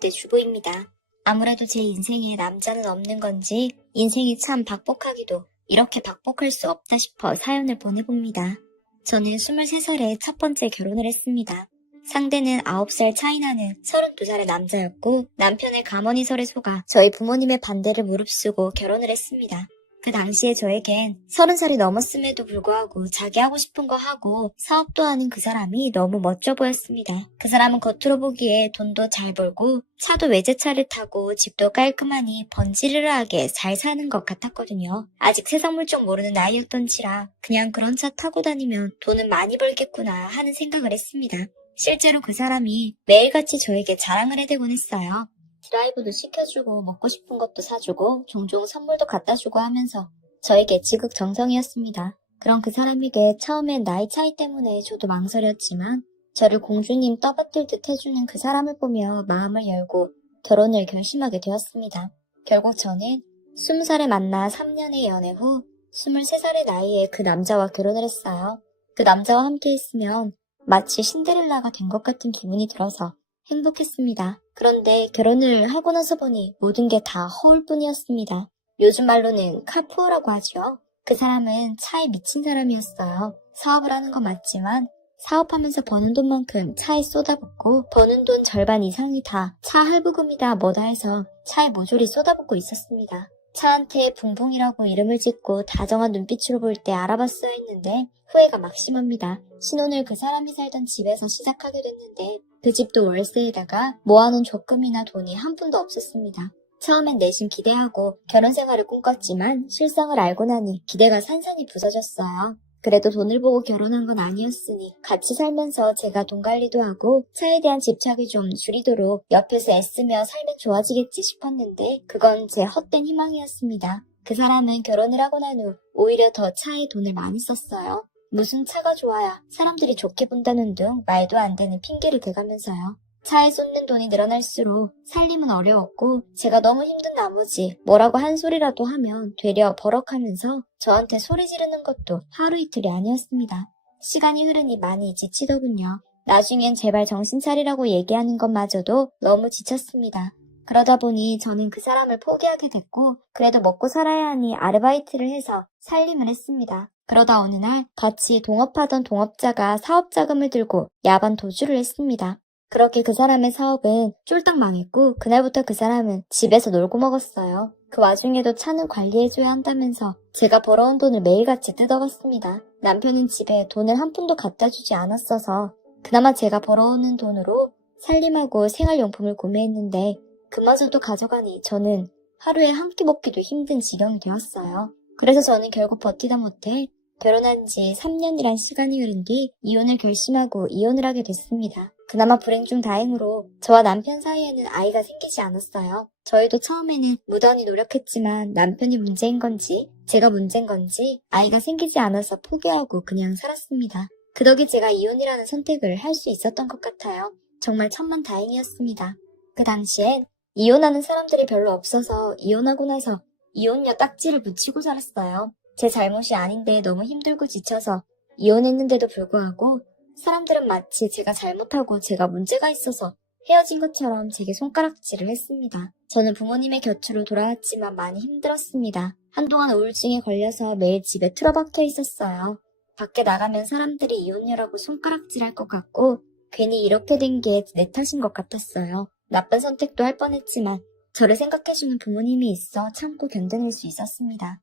30대 주부입니다. 아무래도 제 인생에 남자는 없는 건지 인생이 참 박복하기도 이렇게 박복할 수 없다 싶어 사연을 보내봅니다. 저는 23살에 첫 번째 결혼을 했습니다. 상대는 9살 차이 나는 32살의 남자였고 남편의 가머니설에 속아 저희 부모님의 반대를 무릅쓰고 결혼을 했습니다. 그 당시에 저에겐 30살이 넘었음에도 불구하고 자기 하고 싶은 거 하고 사업도 하는 그 사람이 너무 멋져 보였습니다. 그 사람은 겉으로 보기에 돈도 잘 벌고 차도 외제차를 타고 집도 깔끔하니 번지르르하게 잘 사는 것 같았거든요. 아직 세상 물정 모르는 나이였던지라 그냥 그런 차 타고 다니면 돈은 많이 벌겠구나 하는 생각을 했습니다. 실제로 그 사람이 매일같이 저에게 자랑을 해대곤 했어요. 드라이브도 시켜주고 먹고 싶은 것도 사주고 종종 선물도 갖다주고 하면서 저에게 지극정성이었습니다. 그런 그 사람에게 처음엔 나이 차이 때문에 저도 망설였지만 저를 공주님 떠받들듯 해주는 그 사람을 보며 마음을 열고 결혼을 결심하게 되었습니다. 결국 저는 20살에 만나 3년의 연애 후 23살의 나이에 그 남자와 결혼을 했어요. 그 남자와 함께 있으면 마치 신데렐라가 된 것 같은 기분이 들어서 행복했습니다. 그런데 결혼을 하고 나서 보니 모든 게 다 허울 뿐이었습니다. 요즘 말로는 카푸어라고 하죠. 그 사람은 차에 미친 사람이었어요. 사업을 하는 건 맞지만 사업하면서 버는 돈만큼 차에 쏟아붓고 버는 돈 절반 이상이 다 차 할부금이다 뭐다 해서 차에 모조리 쏟아붓고 있었습니다. 차한테 붕붕이라고 이름을 짓고 다정한 눈빛으로 볼 때 알아봤어야 했는데 후회가 막심합니다. 신혼을 그 사람이 살던 집에서 시작하게 됐는데 그 집도 월세에다가 모아놓은 적금이나 돈이 한 푼도 없었습니다. 처음엔 내심 기대하고 결혼 생활을 꿈꿨지만 실상을 알고 나니 기대가 산산이 부서졌어요. 그래도 돈을 보고 결혼한 건 아니었으니 같이 살면서 제가 돈 관리도 하고 차에 대한 집착이 좀 줄이도록 옆에서 애쓰며 살면 좋아지겠지 싶었는데 그건 제 헛된 희망이었습니다. 그 사람은 결혼을 하고 난 후 오히려 더 차에 돈을 많이 썼어요. 무슨 차가 좋아야 사람들이 좋게 본다는 등 말도 안 되는 핑계를 대가면서요. 차에 쏟는 돈이 늘어날수록 살림은 어려웠고 제가 너무 힘든 나머지 뭐라고 한 소리라도 하면 되려 버럭하면서 저한테 소리 지르는 것도 하루 이틀이 아니었습니다. 시간이 흐르니 많이 지치더군요. 나중엔 제발 정신 차리라고 얘기하는 것마저도 너무 지쳤습니다. 그러다 보니 저는 그 사람을 포기하게 됐고 그래도 먹고 살아야 하니 아르바이트를 해서 살림을 했습니다. 그러다 어느 날 같이 동업하던 동업자가 사업 자금을 들고 야반 도주를 했습니다. 그렇게 그 사람의 사업은 쫄딱 망했고 그날부터 그 사람은 집에서 놀고 먹었어요. 그 와중에도 차는 관리해줘야 한다면서 제가 벌어온 돈을 매일같이 뜯어갔습니다. 남편은 집에 돈을 한 푼도 갖다 주지 않았어서 그나마 제가 벌어오는 돈으로 살림하고 생활용품을 구매했는데 그마저도 가져가니 저는 하루에 한 끼 먹기도 힘든 지경이 되었어요. 그래서 저는 결국 버티다 못해 결혼한 지 3년이란 시간이 흐른 뒤 이혼을 결심하고 이혼을 하게 됐습니다. 그나마 불행 중 다행으로 저와 남편 사이에는 아이가 생기지 않았어요. 저희도 처음에는 무던히 노력했지만 남편이 문제인 건지 제가 문제인 건지 아이가 생기지 않아서 포기하고 그냥 살았습니다. 그 덕에 제가 이혼이라는 선택을 할 수 있었던 것 같아요. 정말 천만다행이었습니다. 그 당시엔 이혼하는 사람들이 별로 없어서 이혼하고 나서 이혼녀 딱지를 붙이고 살았어요. 제 잘못이 아닌데 너무 힘들고 지쳐서 이혼했는데도 불구하고 사람들은 마치 제가 잘못하고 제가 문제가 있어서 헤어진 것처럼 제게 손가락질을 했습니다. 저는 부모님의 곁으로 돌아왔지만 많이 힘들었습니다. 한동안 우울증에 걸려서 매일 집에 틀어박혀 있었어요. 밖에 나가면 사람들이 이혼녀라고 손가락질할 것 같고 괜히 이렇게 된 게 내 탓인 것 같았어요. 나쁜 선택도 할 뻔했지만 저를 생각해주는 부모님이 있어 참고 견뎌낼 수 있었습니다.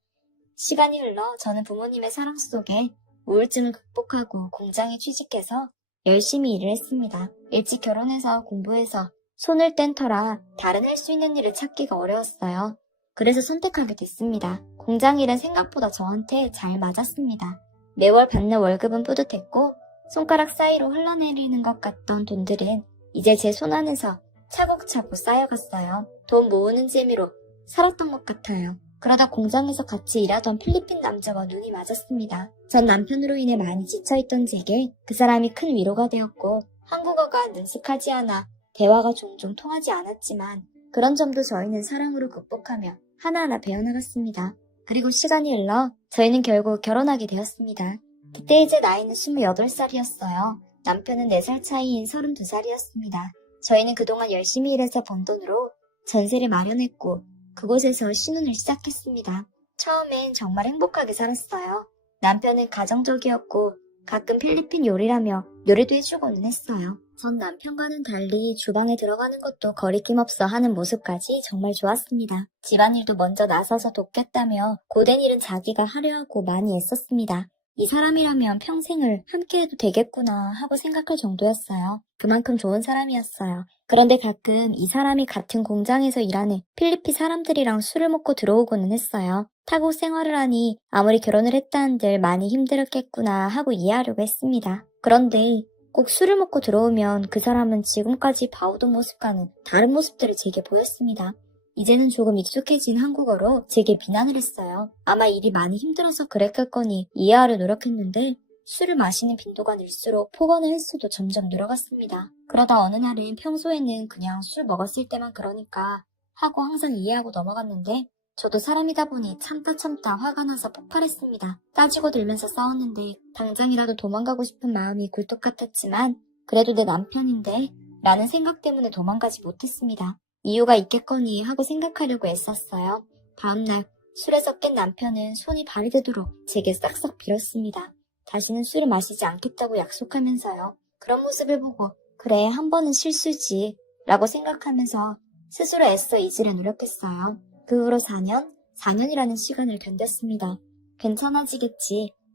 시간이 흘러 저는 부모님의 사랑 속에 우울증을 극복하고 공장에 취직해서 열심히 일을 했습니다. 일찍 결혼해서 공부해서 손을 뗀 터라 다른 할 수 있는 일을 찾기가 어려웠어요. 그래서 선택하게 됐습니다. 공장 일은 생각보다 저한테 잘 맞았습니다. 매월 받는 월급은 뿌듯했고 손가락 사이로 흘러내리는 것 같던 돈들은 이제 제 손 안에서 차곡차곡 쌓여갔어요. 돈 모으는 재미로 살았던 것 같아요. 그러다 공장에서 같이 일하던 필리핀 남자와 눈이 맞았습니다. 전 남편으로 인해 많이 지쳐있던 제게 그 사람이 큰 위로가 되었고 한국어가 능숙하지 않아 대화가 종종 통하지 않았지만 그런 점도 저희는 사랑으로 극복하며 하나하나 배워나갔습니다. 그리고 시간이 흘러 저희는 결국 결혼하게 되었습니다. 그때 제 나이는 28살이었어요. 남편은 4살 차이인 32살이었습니다. 저희는 그동안 열심히 일해서 번 돈으로 전세를 마련했고 그곳에서 신혼을 시작했습니다. 처음엔 정말 행복하게 살았어요. 남편은 가정적이었고 가끔 필리핀 요리라며 노래도 해주고는 했어요. 전 남편과는 달리 주방에 들어가는 것도 거리낌 없어 하는 모습까지 정말 좋았습니다. 집안일도 먼저 나서서 돕겠다며 고된 일은 자기가 하려 하고 많이 애썼습니다. 이 사람이라면 평생을 함께해도 되겠구나 하고 생각할 정도였어요. 그만큼 좋은 사람이었어요. 그런데 가끔 이 사람이 같은 공장에서 일하는 필리핀 사람들이랑 술을 먹고 들어오고는 했어요. 타국 생활을 하니 아무리 결혼을 했다 한들 많이 힘들었겠구나 하고 이해하려고 했습니다. 그런데 꼭 술을 먹고 들어오면 그 사람은 지금까지 봐오던 모습과는 다른 모습들을 제게 보였습니다. 이제는 조금 익숙해진 한국어로 제게 비난을 했어요. 아마 일이 많이 힘들어서 그랬겠거니 이해하려 노력했는데 술을 마시는 빈도가 늘수록 폭언의 횟수도 점점 늘어갔습니다. 그러다 어느 날은 평소에는 그냥 술 먹었을 때만 그러니까 하고 항상 이해하고 넘어갔는데 저도 사람이다 보니 참다 화가 나서 폭발했습니다. 따지고 들면서 싸웠는데 당장이라도 도망가고 싶은 마음이 굴뚝 같았지만 그래도 내 남편인데 라는 생각 때문에 도망가지 못했습니다. 이유가 있겠거니 하고 생각하려고 애썼어요. 다음날 술에서 깬 남편은 손이 발이 되도록 제게 싹싹 빌었습니다. 다시는 술을 마시지 않겠다고 약속하면서요. 그런 모습을 보고 그래 한 번은 실수지 라고 생각하면서 스스로 애써 잊으려 노력했어요. 그 후로 4년이라는 시간을 견뎠습니다.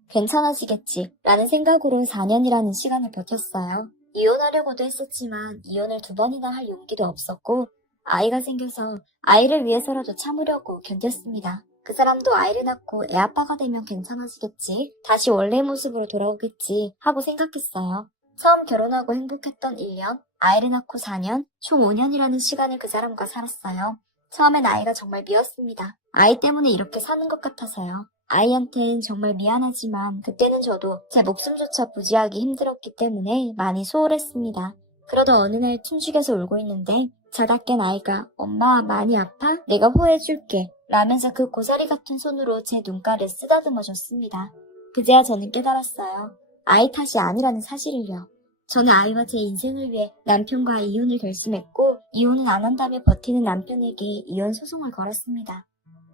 괜찮아지겠지 라는 생각으로 4년이라는 시간을 버텼어요. 이혼하려고도 했었지만 이혼을 2번이나 할 용기도 없었고 아이가 생겨서 아이를 위해서라도 참으려고 견뎠습니다. 그 사람도 아이를 낳고 애 아빠가 되면 괜찮아지겠지, 다시 원래의 모습으로 돌아오겠지 하고 생각했어요. 처음 결혼하고 행복했던 1년, 아이를 낳고 4년, 총 5년이라는 시간을 그 사람과 살았어요. 처음엔 아이가 정말 미웠습니다. 아이 때문에 이렇게 사는 것 같아서요. 아이한텐 정말 미안하지만 그때는 저도 제 목숨조차 부지하기 힘들었기 때문에 많이 소홀했습니다. 그러다 어느 날 춤추겨서 울고 있는데 자다 깬 아이가 엄마 많이 아파? 내가 호해줄게 라면서 그 고사리 같은 손으로 제 눈가를 쓰다듬어 줬습니다. 그제야 저는 깨달았어요. 아이 탓이 아니라는 사실을요. 저는 아이와 제 인생을 위해 남편과 이혼을 결심했고 이혼은 안 한다며 버티는 남편에게 이혼 소송을 걸었습니다.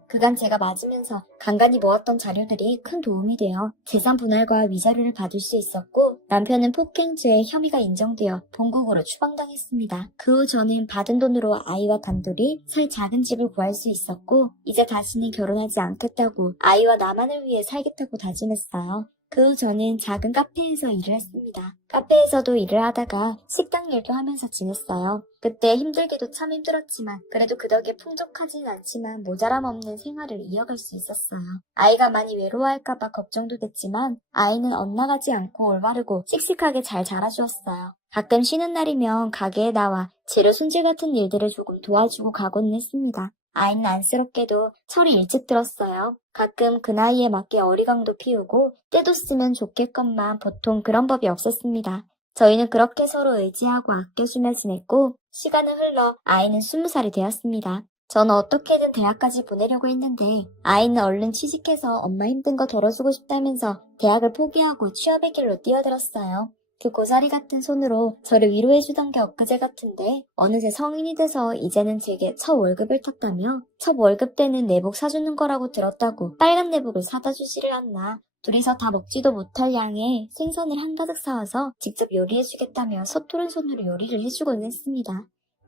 그간 제가 맞으면서 간간히 모았던 자료들이 큰 도움이 되어 재산 분할과 위자료를 받을 수 있었고 남편은 폭행죄의 혐의가 인정되어 본국으로 추방당했습니다. 그 후 저는 받은 돈으로 아이와 단둘이 살 작은 집을 구할 수 있었고 이제 다시는 결혼하지 않겠다고 아이와 나만을 위해 살겠다고 다짐했어요. 그 후 저는 작은 카페에서 일을 했습니다. 카페에서도 일을 하다가 식당 일도 하면서 지냈어요. 그때 힘들기도 참 힘들었지만 그래도 그 덕에 풍족하진 않지만 모자람 없는 생활을 이어갈 수 있었어요. 아이가 많이 외로워할까봐 걱정도 됐지만 아이는 엇나가지 않고 올바르고 씩씩하게 잘 자라주었어요. 가끔 쉬는 날이면 가게에 나와 재료 손질 같은 일들을 조금 도와주고 가곤 했습니다. 아이는 안쓰럽게도 철이 일찍 들었어요. 가끔 그 나이에 맞게 어리광도 피우고 때도 쓰면 좋겠건만 보통 그런 법이 없었습니다. 저희는 그렇게 서로 의지하고 아껴주며 지냈고 시간은 흘러 아이는 20살이 되었습니다. 저는 어떻게든 대학까지 보내려고 했는데 아이는 얼른 취직해서 엄마 힘든 거 덜어주고 싶다면서 대학을 포기하고 취업의 길로 뛰어들었어요. 그 고사리 같은 손으로 저를 위로해주던 게 엊그제 같은데 어느새 성인이 돼서 이제는 제게 첫 월급을 탔다며 첫 월급 때는 내복 사주는 거라고 들었다고 빨간 내복을 사다 주지를 않나. 둘이서 다 먹지도 못할 양의 생선을 한가득 사와서 직접 요리해주겠다며 서투른 손으로 요리를 해주고는 했습니다.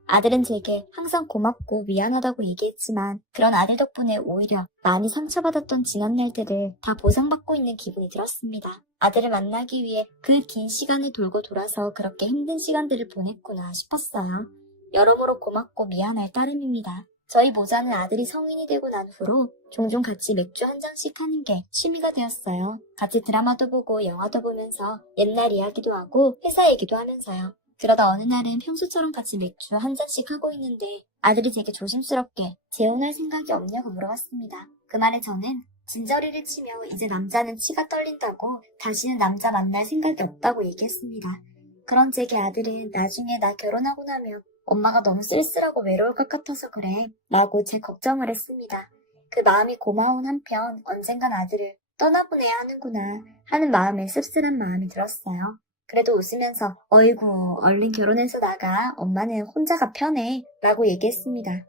아들은 제게 항상 고맙고 미안하다고 얘기했지만 그런 아들 덕분에 오히려 많이 상처받았던 지난 날들을 다 보상받고 있는 기분이 들었습니다. 아들을 만나기 위해 그 긴 시간을 돌고 돌아서 그렇게 힘든 시간들을 보냈구나 싶었어요. 여러모로 고맙고 미안할 따름입니다. 저희 모자는 아들이 성인이 되고 난 후로 종종 같이 맥주 한 잔씩 하는 게 취미가 되었어요. 같이 드라마도 보고 영화도 보면서 옛날 이야기도 하고 회사 얘기도 하면서요. 그러다 어느 날은 평소처럼 같이 맥주 한 잔씩 하고 있는데 아들이 되게 조심스럽게 재혼할 생각이 없냐고 물어봤습니다. 그 말에 저는 진저리를 치며 이제 남자는 치가 떨린다고 다시는 남자 만날 생각이 없다고 얘기했습니다. 그런 제게 아들은 나중에 나 결혼하고 나면 엄마가 너무 쓸쓸하고 외로울 것 같아서 그래 라고 제 걱정을 했습니다. 그 마음이 고마운 한편 언젠간 아들을 떠나보내야 하는구나 하는 마음에 씁쓸한 마음이 들었어요. 그래도 웃으면서 어이구 얼른 결혼해서 나가 엄마는 혼자가 편해 라고 얘기했습니다.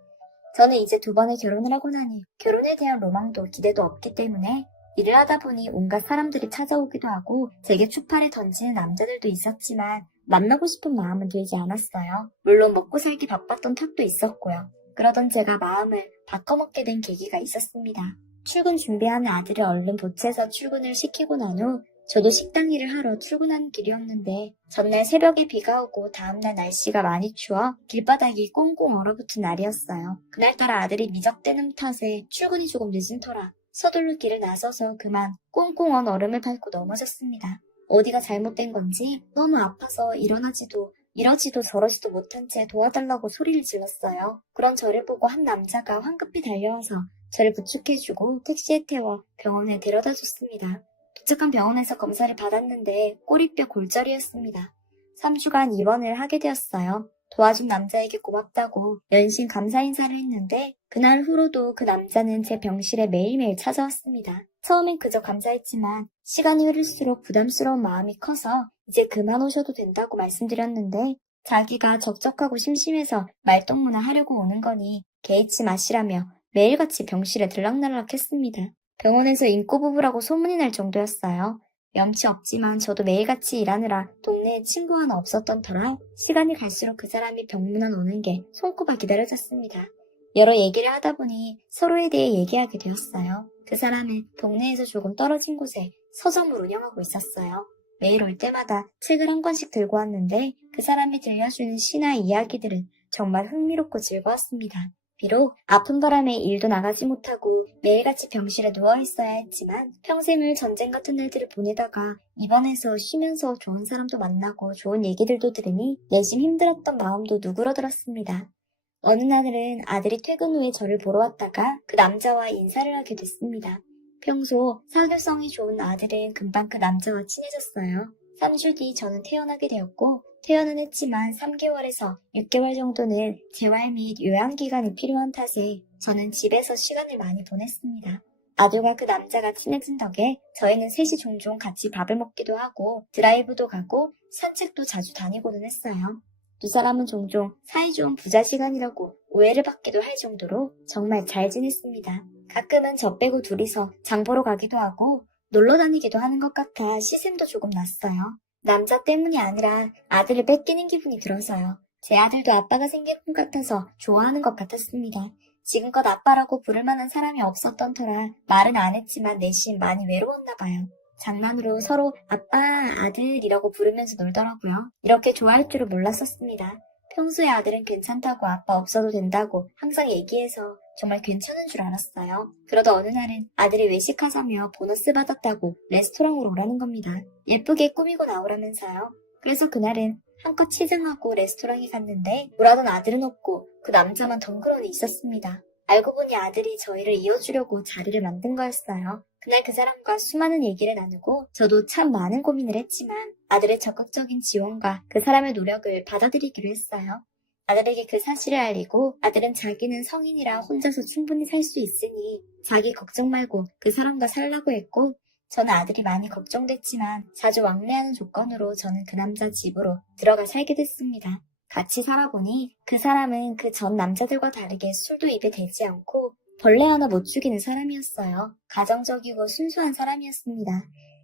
저는 이제 2번의 결혼을 하고 나니 결혼에 대한 로망도 기대도 없기 때문에 일을 하다 보니 온갖 사람들이 찾아오기도 하고 제게 추파를 던지는 남자들도 있었지만 만나고 싶은 마음은 들지 않았어요. 물론 먹고 살기 바빴던 탓도 있었고요. 그러던 제가 마음을 바꿔먹게 된 계기가 있었습니다. 출근 준비하는 아들을 얼른 보채서 출근을 시키고 난 후 저도 식당 일을 하러 출근하는 길이었는데 전날 새벽에 비가 오고 다음날 날씨가 많이 추워 길바닥이 꽁꽁 얼어붙은 날이었어요. 그날따라 아들이 미적대는 탓에 출근이 조금 늦은 터라 서둘러 길을 나서서 그만 꽁꽁 언 얼음을 밟고 넘어졌습니다. 어디가 잘못된 건지 너무 아파서 일어나지도 이러지도 저러지도 못한 채 도와달라고 소리를 질렀어요. 그런 저를 보고 한 남자가 황급히 달려와서 저를 부축해주고 택시에 태워 병원에 데려다 줬습니다. 도착한 병원에서 검사를 받았는데 꼬리뼈 골절이었습니다. 3주간 입원을 하게 되었어요. 도와준 남자에게 고맙다고 연신 감사 인사를 했는데 그날 후로도 그 남자는 제 병실에 매일매일 찾아왔습니다. 처음엔 그저 감사했지만 시간이 흐를수록 부담스러운 마음이 커서 이제 그만 오셔도 된다고 말씀드렸는데 자기가 적적하고 심심해서 말동무나 하려고 오는 거니 개의치 마시라며 매일같이 병실에 들락날락 했습니다. 병원에서 인꼬부부라고 소문이 날 정도였어요. 염치 없지만 저도 매일같이 일하느라 동네에 친구 하나 없었던 터라 시간이 갈수록 그 사람이 병문안 오는 게 손꼽아 기다려졌습니다. 여러 얘기를 하다 보니 서로에 대해 얘기하게 되었어요. 그 사람은 동네에서 조금 떨어진 곳에 서점을 운영하고 있었어요. 매일 올 때마다 책을 한 권씩 들고 왔는데 그 사람이 들려주는 시나 이야기들은 정말 흥미롭고 즐거웠습니다. 비록 아픈 바람에 일도 나가지 못하고 매일같이 병실에 누워있어야 했지만 평생을 전쟁 같은 날들을 보내다가 입원해서 쉬면서 좋은 사람도 만나고 좋은 얘기들도 들으니 내심 힘들었던 마음도 누그러들었습니다. 어느 날은 아들이 퇴근 후에 저를 보러 왔다가 그 남자와 인사를 하게 됐습니다. 평소 사교성이 좋은 아들은 금방 그 남자와 친해졌어요. 3주 뒤 저는 퇴원하게 되었고 퇴원은 했지만 3개월에서 6개월 정도는 재활 및 요양기간이 필요한 탓에 저는 집에서 시간을 많이 보냈습니다. 아들과 그 남자가 친해진 덕에 저희는 셋이 종종 같이 밥을 먹기도 하고 드라이브도 가고 산책도 자주 다니고는 했어요. 두 사람은 종종 사이좋은 부자시간이라고 오해를 받기도 할 정도로 정말 잘 지냈습니다. 가끔은 저 빼고 둘이서 장 보러 가기도 하고 놀러 다니기도 하는 것 같아 시샘도 조금 났어요. 남자 때문이 아니라 아들을 뺏기는 기분이 들어서요. 제 아들도 아빠가 생긴 것 같아서 좋아하는 것 같았습니다. 지금껏 아빠라고 부를 만한 사람이 없었던 터라 말은 안 했지만 내심 많이 외로웠나 봐요. 장난으로 서로 아빠, 아들이라고 부르면서 놀더라고요. 이렇게 좋아할 줄은 몰랐었습니다. 평소에 아들은 괜찮다고 아빠 없어도 된다고 항상 얘기해서 정말 괜찮은 줄 알았어요. 그러다 어느 날은 아들이 외식하자며 보너스 받았다고 레스토랑으로 오라는 겁니다. 예쁘게 꾸미고 나오라면서요. 그래서 그날은 한껏 치장하고 레스토랑에 갔는데 뭐라던 아들은 없고 그 남자만 덩그러니 있었습니다. 알고 보니 아들이 저희를 이어주려고 자리를 만든 거였어요. 그날 그 사람과 수많은 얘기를 나누고 저도 참 많은 고민을 했지만 아들의 적극적인 지원과 그 사람의 노력을 받아들이기로 했어요. 아들에게 그 사실을 알리고 아들은 자기는 성인이라 혼자서 충분히 살 수 있으니 자기 걱정 말고 그 사람과 살라고 했고 저는 아들이 많이 걱정됐지만 자주 왕래하는 조건으로 저는 그 남자 집으로 들어가 살게 됐습니다. 같이 살아보니 그 사람은 그 전 남자들과 다르게 술도 입에 대지 않고 벌레 하나 못 죽이는 사람이었어요. 가정적이고 순수한 사람이었습니다.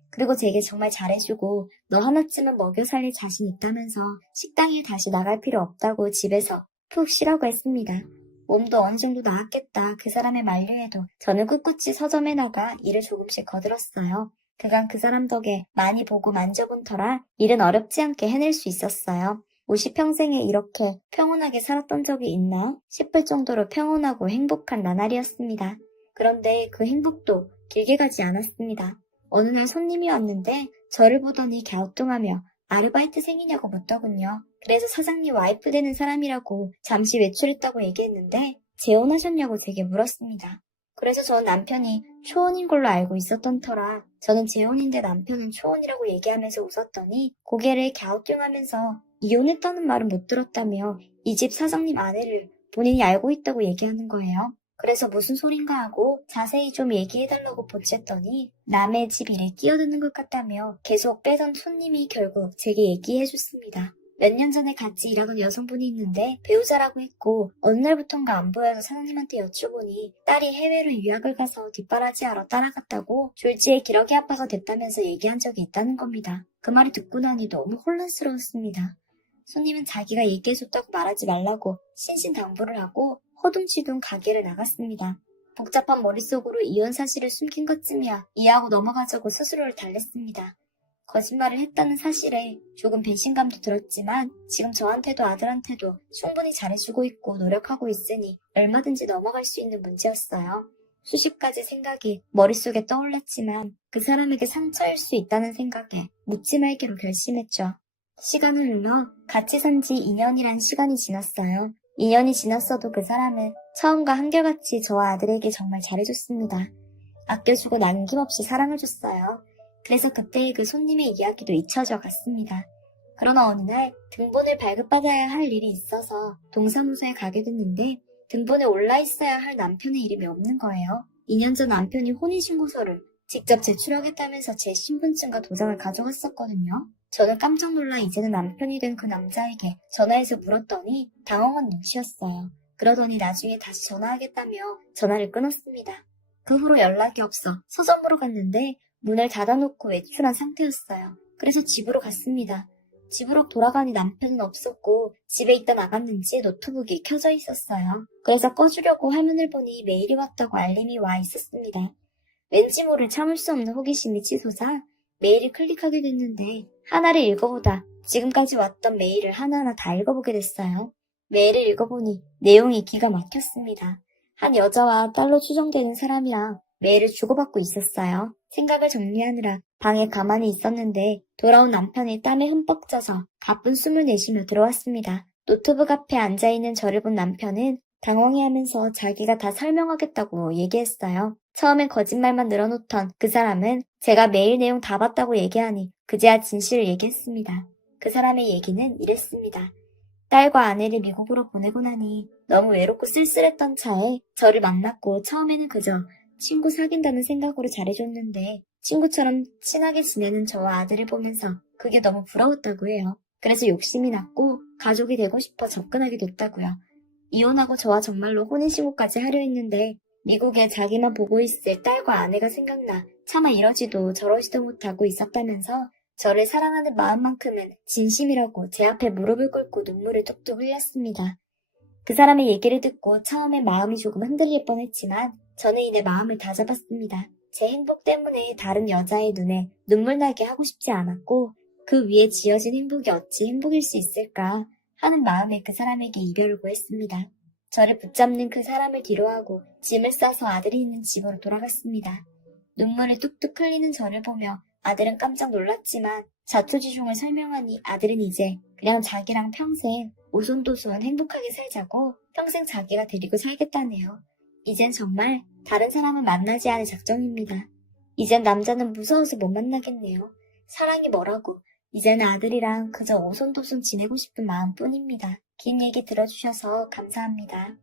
그리고 제게 정말 잘해주고 너 하나쯤은 먹여 살릴 자신 있다면서 식당에 다시 나갈 필요 없다고 집에서 푹 쉬라고 했습니다. 몸도 어느 정도 나았겠다 그 사람의 만류에도 저는 꿋꿋이 서점에 나가 일을 조금씩 거들었어요. 그간 그 사람 덕에 많이 보고 만져본 터라 일은 어렵지 않게 해낼 수 있었어요. 50평생에 이렇게 평온하게 살았던 적이 있나 싶을 정도로 평온하고 행복한 나날이었습니다. 그런데 그 행복도 길게 가지 않았습니다. 어느 날 손님이 왔는데 저를 보더니 갸우뚱하며 아르바이트생이냐고 묻더군요. 그래서 사장님 와이프 되는 사람이라고 잠시 외출했다고 얘기했는데 재혼하셨냐고 제게 물었습니다. 그래서 전 남편이 초혼인 걸로 알고 있었던 터라 저는 재혼인데 남편은 초혼이라고 얘기하면서 웃었더니 고개를 갸우뚱하면서 이혼했다는 말은 못 들었다며 이 집 사장님 아내를 본인이 알고 있다고 얘기하는 거예요. 그래서 무슨 소린가 하고 자세히 좀 얘기해달라고 보챘더니 남의 집 일에 끼어드는 것 같다며 계속 빼던 손님이 결국 제게 얘기해줬습니다. 몇 년 전에 같이 일하던 여성분이 있는데 배우자라고 했고 어느 날부턴가 안 보여서 사장님한테 여쭤보니 딸이 해외로 유학을 가서 뒷바라지하러 따라갔다고 졸지에 기력이 아파서 됐다면서 얘기한 적이 있다는 겁니다. 그 말을 듣고 나니 너무 혼란스러웠습니다. 손님은 자기가 얘기해줬다고 말하지 말라고 신신당부를 하고 허둥지둥 가게를 나갔습니다. 복잡한 머릿속으로 이혼 사실을 숨긴 것쯤이야 이해하고 넘어가자고 스스로를 달랬습니다. 거짓말을 했다는 사실에 조금 배신감도 들었지만 지금 저한테도 아들한테도 충분히 잘해주고 있고 노력하고 있으니 얼마든지 넘어갈 수 있는 문제였어요. 수십 가지 생각이 머릿속에 떠올랐지만 그 사람에게 상처일 수 있다는 생각에 묻지 말기로 결심했죠. 시간은 흘러 같이 산 지 2년이란 시간이 지났어요. 2년이 지났어도 그 사람은 처음과 한결같이 저와 아들에게 정말 잘해줬습니다. 아껴주고 남김없이 사랑을 줬어요. 그래서 그때의 그 손님의 이야기도 잊혀져 갔습니다. 그러나 어느 날 등본을 발급받아야 할 일이 있어서 동사무소에 가게 됐는데 등본에 올라 있어야 할 남편의 이름이 없는 거예요. 2년 전 남편이 혼인신고서를 직접 제출하겠다면서 제 신분증과 도장을 가져갔었거든요. 저는 깜짝 놀라 이제는 남편이 된 그 남자에게 전화해서 물었더니 당황한 눈치였어요. 그러더니 나중에 다시 전화하겠다며 전화를 끊었습니다. 그 후로 연락이 없어 서점으로 갔는데 문을 닫아놓고 외출한 상태였어요. 그래서 집으로 갔습니다. 집으로 돌아가니 남편은 없었고 집에 있다 나갔는지 노트북이 켜져 있었어요. 그래서 꺼주려고 화면을 보니 메일이 왔다고 알림이 와 있었습니다. 왠지 모를 참을 수 없는 호기심이 치솟아 메일을 클릭하게 됐는데 하나를 읽어보다 지금까지 왔던 메일을 하나하나 다 읽어보게 됐어요. 메일을 읽어보니 내용이 기가 막혔습니다. 한 여자와 딸로 추정되는 사람이랑 메일을 주고받고 있었어요. 생각을 정리하느라 방에 가만히 있었는데 돌아온 남편이 땀에 흠뻑 젖어 가쁜 숨을 내쉬며 들어왔습니다. 노트북 앞에 앉아있는 저를 본 남편은 당황해하면서 자기가 다 설명하겠다고 얘기했어요. 처음엔 거짓말만 늘어놓던 그 사람은 제가 메일 내용 다 봤다고 얘기하니 그제야 진실을 얘기했습니다. 그 사람의 얘기는 이랬습니다. 딸과 아내를 미국으로 보내고 나니 너무 외롭고 쓸쓸했던 차에 저를 만났고 처음에는 그저 친구 사귄다는 생각으로 잘해줬는데 친구처럼 친하게 지내는 저와 아들을 보면서 그게 너무 부러웠다고 해요. 그래서 욕심이 났고 가족이 되고 싶어 접근하게 됐다고요. 이혼하고 저와 정말로 혼인신고까지 하려 했는데 미국에 자기만 보고 있을 딸과 아내가 생각나 차마 이러지도 저러지도 못하고 있었다면서 저를 사랑하는 마음만큼은 진심이라고 제 앞에 무릎을 꿇고 눈물을 뚝뚝 흘렸습니다. 그 사람의 얘기를 듣고 처음에 마음이 조금 흔들릴 뻔했지만 저는 이내 마음을 다잡았습니다. 제 행복 때문에 다른 여자의 눈에 눈물 나게 하고 싶지 않았고 그 위에 지어진 행복이 어찌 행복일 수 있을까 하는 마음에 그 사람에게 이별을 고했습니다. 저를 붙잡는 그 사람을 뒤로하고 짐을 싸서 아들이 있는 집으로 돌아갔습니다. 눈물을 뚝뚝 흘리는 저를 보며 아들은 깜짝 놀랐지만 자초지종을 설명하니 아들은 이제 그냥 자기랑 평생 오손도손 행복하게 살자고 평생 자기가 데리고 살겠다네요. 이젠 정말 다른 사람은 만나지 않을 작정입니다. 이젠 남자는 무서워서 못 만나겠네요. 사랑이 뭐라고 이제는 아들이랑 그저 오손도손 지내고 싶은 마음뿐입니다. 긴 얘기 들어주셔서 감사합니다.